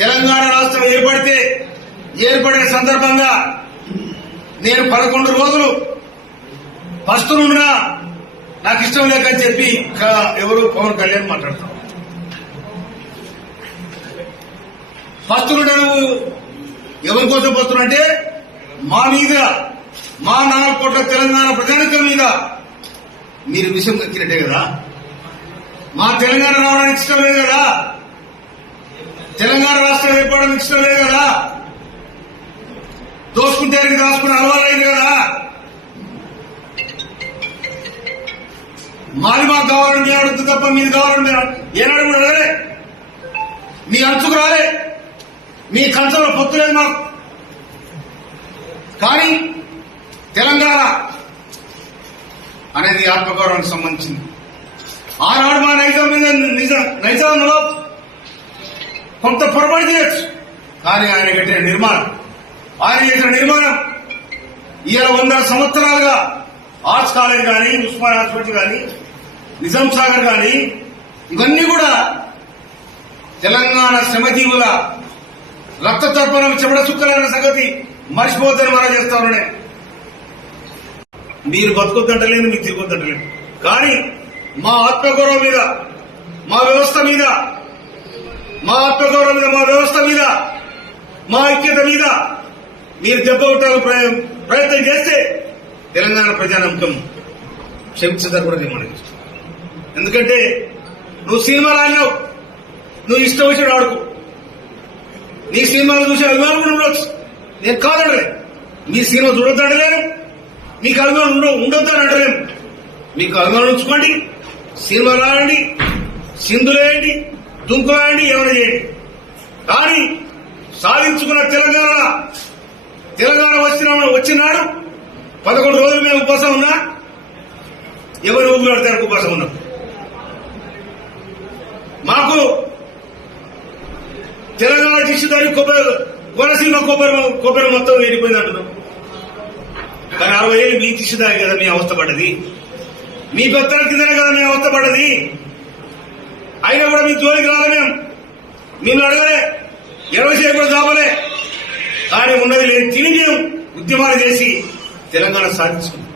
తెలంగాణ రాష్ట్రం ఏర్పడిన సందర్భంగా నేను 11 రోజులు పస్తులున్నా నాకు ఇష్టం లేకని చెప్పి ఎవరు పవన్ కళ్యాణ్ మాట్లాడతాం. పస్తులుంటే నువ్వు ఎవరి కోసం పస్తులంటే మా మీద, మా 4 కోట్ల తెలంగాణ ప్రజానికం మీద మీరు విషయం కక్కినట్టే కదా. మా తెలంగాణ రావడానికి ఇష్టం లేదు కదా, తెలంగాణ రాష్ట్రం ఏర్పడడానికి ఇష్టం లేదు కదా, దోసుకుంటే దాచుకుని అలవాలైంది కదా. మాది మాకు కావాలని మీ అడుగుతుంది తప్ప మీది కావాలని మీరు ఏనాడు కూడా అడగలే. మీ అంచుకు రాలే, మీ కంచంలో పొత్తు లేదు మాకు. కానీ తెలంగాణ అనేది ఆత్మగౌరవానికి సంబంధించింది. ఆనాడు మా నైజాంలో కొంత పొరపాటు చేయొచ్చు, కానీ ఆయన కట్టిన నిర్మాణం, ఆయన చేసిన నిర్మాణం ఇవాళ 100 సంవత్సరాలుగా ఆర్ట్స్ కాలేజ్ కానీ, ఉస్మాన్ హాస్పిటల్ కానీ, నిజాం సాగర్ కానీ ఇవన్నీ కూడా తెలంగాణ శ్రమజీవుల రక్త తర్పణం చెమట చుక్కలైన సంగతి మర్చిపోద్దని మనం చేస్తామనే. మీరు బతుకొద్దంటలేదు, మీకు తిరగొద్దంటలేదు, కానీ మా ఆత్మగౌరవం మీద, మా వ్యవస్థ మీద, మా ఆత్మగౌరవం మీద, మా వ్యవస్థ మీద, మా ఐక్యత మీద మీరు దెబ్బ కొట్టాలని ప్రయత్నం చేస్తే తెలంగాణ ప్రజానమ్మకం క్షమించదని కూడా నేను మనకి. ఎందుకంటే నువ్వు సినిమాలు ఆడినావు, నువ్వు ఇష్టం వచ్చిన ఆడుకో, నీ సినిమాలు చూసి అభిమానం కూడా ఉండొచ్చు, నేను కాదండలే. మీ సినిమా చూడొద్దంటలేను, మీకు అభిమానం ఉండొద్దని అంటలేను. మీకు అభిమానం ఉంచుకోండి, సినిమాలు ఆడండి, సింధులేయండి, దుంకులాయండి, ఏమైనా చేయండి. కానీ సాధించుకున్న తెలంగాణ వచ్చినాడు 11 రోజులు మేము ఉపవాసం ఉన్నా, ఎవరు ఊపిలాడతారు ఉపవాసం ఉన్నాం. మాకు తెలంగాణ డిస్టిక్ కోనసీమ కొబ్బరి మొత్తం వెళ్ళిపోయింది అంటున్నాం. కానీ 60 ఏళ్ళు మీ డిస్టిక్ కదా మీ అవస్థ పడ్డది, మీ పెద్దల కిందనే కదా మీ అవస్థ పడ్డది. అయినా కూడా మీ జోలికి రాలే, మేము అడగలే, ఎరవ చేయకుండా జాబలే. కానీ ఉన్నది లేని తిని మేము ఉద్యమాలు చేసి తెలంగాణ సాధించుకున్నాం.